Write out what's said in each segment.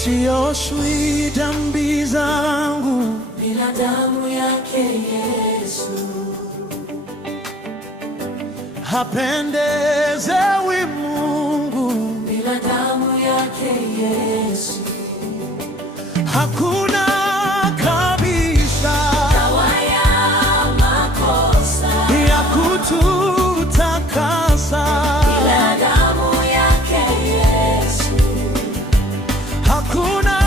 sioshwi dhambi zangu bila damu yake Yesu. Hapendezewi Mungu bila damu yake Yesu. Hakuna kabisa dawa ya makosa ya kututakasa bila damu yake Yesu. Hakuna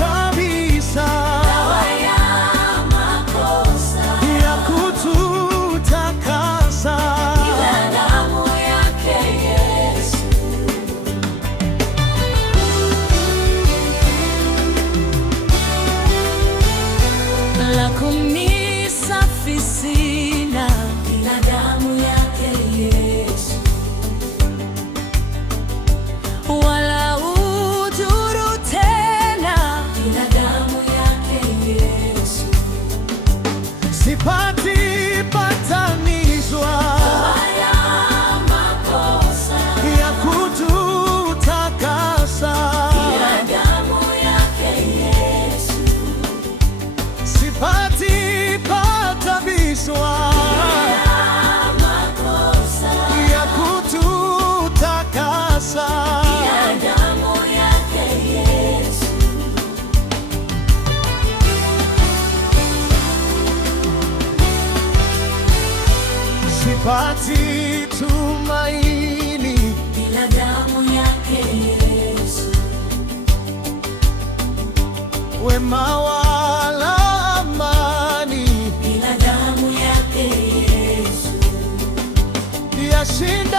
kabisa dawa ya makosa ya kututakasa bila damu yake Yesu. La kunisafi sina bila damu yake Yesu, wala udhuru tena bila damu yake Yesu. sipati patanishwa Dawa ya makosa ya kututakasa bila damu yake Yesu. sipati patabishwa Makosa ya kututakasa bila damu yake Yesu. sipati tumaini Bila damu yake Yesu. wema wala amani Bila damu yake Yesu. yashinda